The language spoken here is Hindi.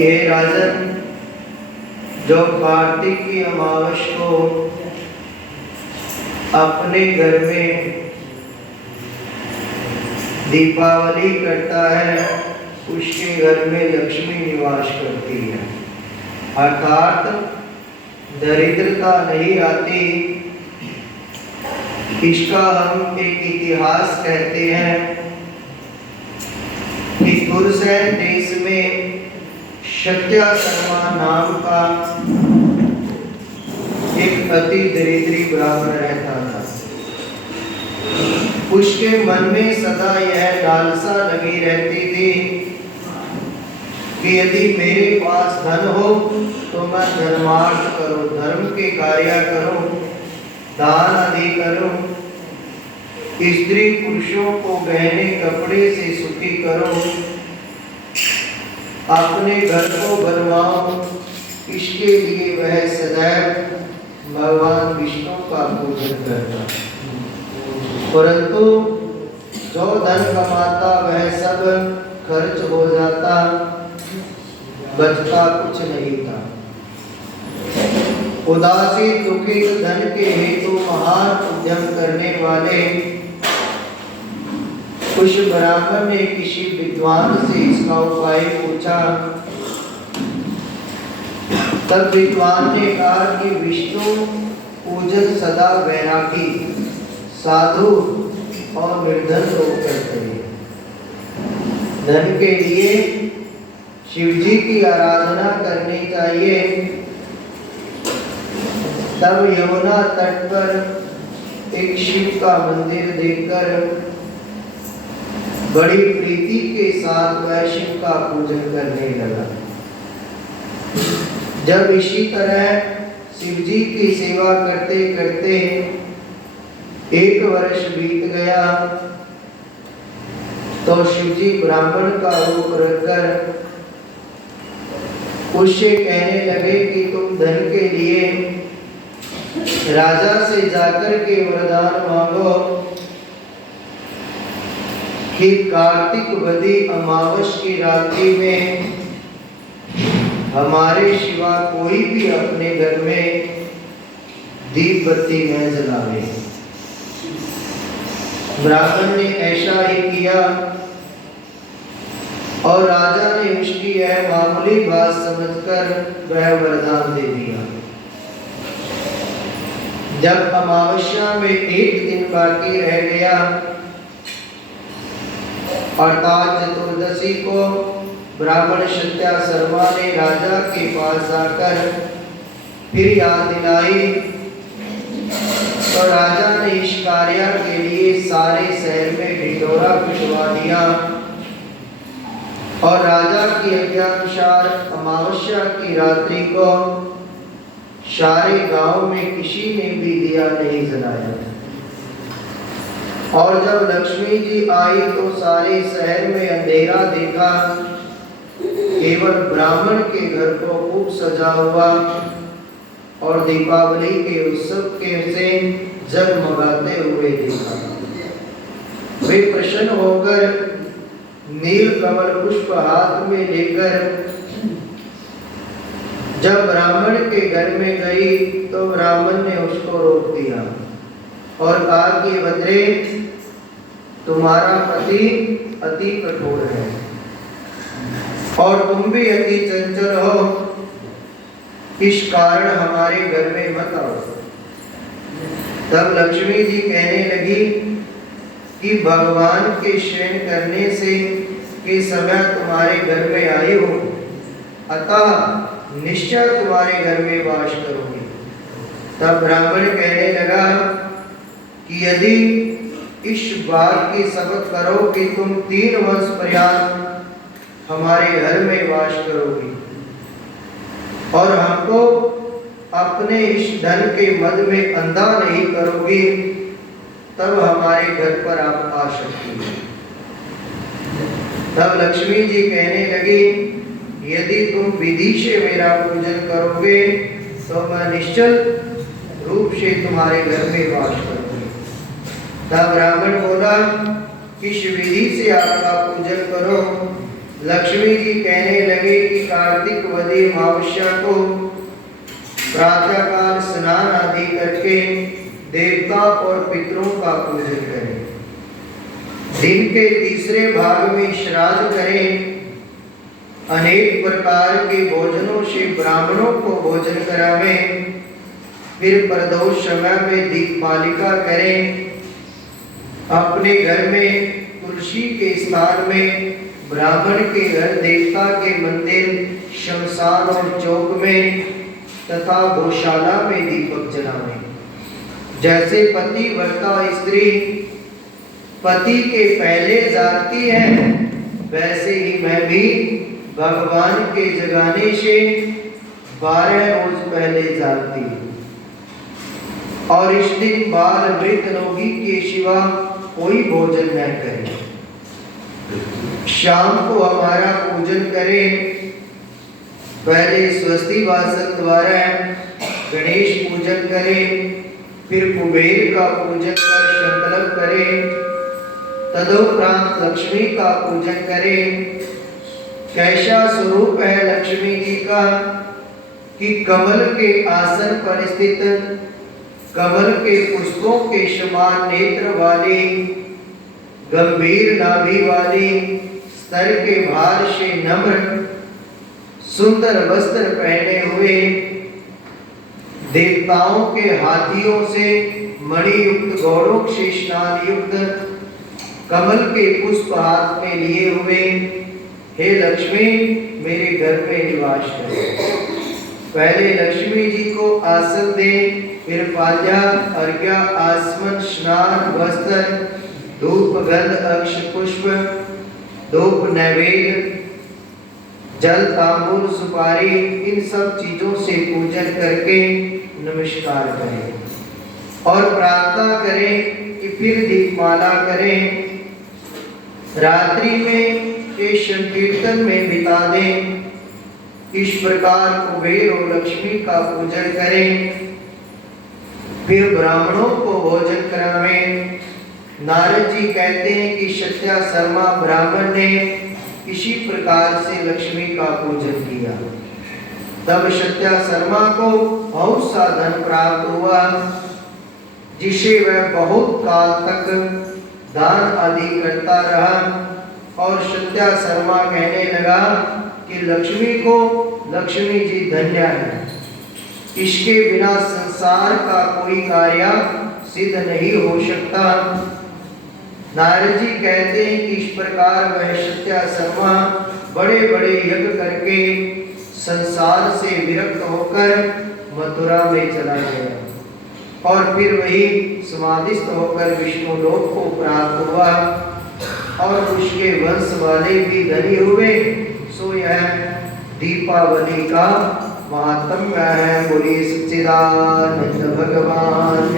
कि हे राजन, जो कार्तिक की अमावस को अपने घर में दीपावली करता है, उसके घर में लक्ष्मी निवास करती है। अर्थात दरिद्रता नहीं आती। इसका हम एक इतिहास कहते हैं कि कुरुसेन देश में सत्या शर्मा नाम का एक अति दरिद्री ब्राह्मण रहता था। उसके मन में सदा यह लालसा लगी रहती थी कि यदि मेरे पास धन हो तो मैं धर्मार्थ करूं, धर्म के कार्य करूं, दान आदि करूं, स्त्री पुरुषों को गहने कपड़े से सुखी करूं, अपने घर को बनवाऊं। इसके लिए वह सदैव भगवान विष्णु का पूजन करता। परंतु जो धन कमाता वह सब खर्च हो जाता, बचता कुछ नहीं था। उदासी दुखित धन के हेतु महान उद्यम करने वाले उस ब्राह्मण ने किसी विद्वान से इसका उपाय पूछा। तब विद्वान ने कहा कि विष्णु पूजन सदा वैरागी, साधु और निर्धन लोग करते हैं। धन के लिए शिव जी की आराधना करनी चाहिए। तब यमुना तट पर एक शिव का मंदिर देखकर बड़ी प्रीति के साथ वह शिव का पूजन करने लगा। जब इसी तरह शिव जी की सेवा करते करते 1 वर्ष बीत गया तो शिव जी ब्राह्मण का रूप रखकर उससे कहने लगे कि तुम धन के लिए राजा से जाकर के वरदान मांगो कि कार्तिक वदी अमावस की रात्रि में हमारे सिवा कोई भी अपने घर में दीप बत्ती न जलावे। ब्राह्मण ने ऐसा ही किया और राजा ने उसकी यह मामूली बात समझकर वह वरदान दे दिया। जब अमावस्या में 1 दिन बाकी रह गया अर्थात चतुर्दशी को ब्राह्मण सत्या शर्मा ने राजा के पास जाकर फिर याद दिलाई तो राजा ने इस कार्य के लिए सारे शहर में ढिंढोरा पिटवा दिया और राजा की आज्ञानुसार अमावस्या की रात्रि को सारे गांव में किसी ने भी दिया नहीं जलाया। और जब लक्ष्मी जी आई तो सारे शहर में अंधेरा देखा, केवल ब्राह्मण के घर को खूब सजा हुआ और दीपावली के उत्सव के से जगमगाते हुए देखा। वे प्रसन्न होकर नील कमल पुष्प हाथ में लेकर जब ब्राह्मण के घर में गई तो ब्राह्मण ने उसको रोक दिया और कहा कि भद्रे, तुम्हारा पति अति कठोर है और तुम भी अति चंचल हो, इस कारण हमारे घर में मत आओ। तब लक्ष्मी जी कहने लगी कि भगवान के शयन करने से के समय तुम्हारे घर में आई हो, अतः निश्चय तुम्हारे घर में वास करूंगी। तब ब्राह्मण कहने लगा कि यदि इस बात की शपथ करो कि तुम 3 वर्ष पर्यंत हमारे घर में वास करोगी और हमको अपने इस धन के मद में अंधा नहीं करोगी, तब हमारे घर पर आप आ सकती हो। तब लक्ष्मी जी कहने लगी, यदि तुम विधि से मेरा पूजन करोगे तो मैं निश्चित रूप से तुम्हारे घर में वास करूंगी। तब ब्राह्मण बोला, किस विधि से आपका पूजन करो लक्ष्मी जी कहने लगे कि कार्तिक वदी अमावस्या को प्रातःकाल स्नान आदि करके देवता और पितरों का पूजन करें। दिन के तीसरे भाग में श्राद्ध करें। अनेक प्रकार के भोजनों से ब्राह्मणों को भोजन करावें। फिर प्रदोष समय में दीपमालिका करें। अपने घर में तुलसी के स्थान में, ब्राह्मण के घर देवता के मंदिर, शमशान और चौक में तथा गौशाला में दीपक जलावें। जैसे पति वर्ता स्त्री पति के पहले जागती है, वैसे ही मैं भी भगवान के जगाने से 12 रोज पहले जागती हूँ। और इस दिन बाल मृत रोगी के सिवा कोई भोजन न करें। शाम को हमारा पूजन करें। पहले स्वस्ति वासन द्वारा गणेश पूजन करें, फिर कुबेर का पूजन कर संकल्प करें, तदुपरांत लक्ष्मी का पूजन करें। कैसा स्वरूप है लक्ष्मी जी का कि कमल के आसन पर स्थित, कमल के पुष्पों के समान नेत्र वाली, गंभीर नाभि वाली, स्तर के भार से नम्र, सुंदर वस्त्र पहने हुए, देवताओं के हाथियों से मणियुक्त गौड़ों से स्नान युक्त, कमल के पुष्प हाथ में लिए हुए, हे लक्ष्मी मेरे घर में निवास करें। पहले लक्ष्मी जी को आसन दें, फिर पाद्या, अर्घ्य, आसमन, स्नान, वस्त्र, धूप, गंध, अक्ष, पुष्प, धूप, नैवेद्य, जल, तांबूल, सुपारी, इन सब चीजों से पूजन करके नमस्कार करें और प्रार्थना करें कि फिर दीपमाला करें। रात्रि में इस संकीर्तन में बिता दें। इस प्रकार कुबेर और लक्ष्मी का पूजन करें। फिर ब्राह्मणों को भोजन करावें। नारद जी कहते हैं कि सत्या शर्मा ब्राह्मण ने इसी प्रकार से लक्ष्मी का पूजन किया। तब सत्या शर्मा को बहुत सा धन प्राप्त हुआ, जिसे वह बहुत काल तक दान आदि करता रहा। और सत्या शर्मा कहने लगा कि लक्ष्मी जी धन्य है, इसके बिना संसार का कोई कार्य सिद्ध नहीं हो सकता। नारद जी कहते हैं कि इस प्रकार वह सत्या शर्मा बड़े बड़े यज्ञ करके संसार से विरक्त होकर मथुरा में चला गया और फिर वही समाधिस्थ होकर विष्णु लोक को प्राप्त हुआ और उसके वंश वाले भी धनी हुए। सो यह दीपावली का महात्म्य है। बोलिए सच्चिदानंद भगवान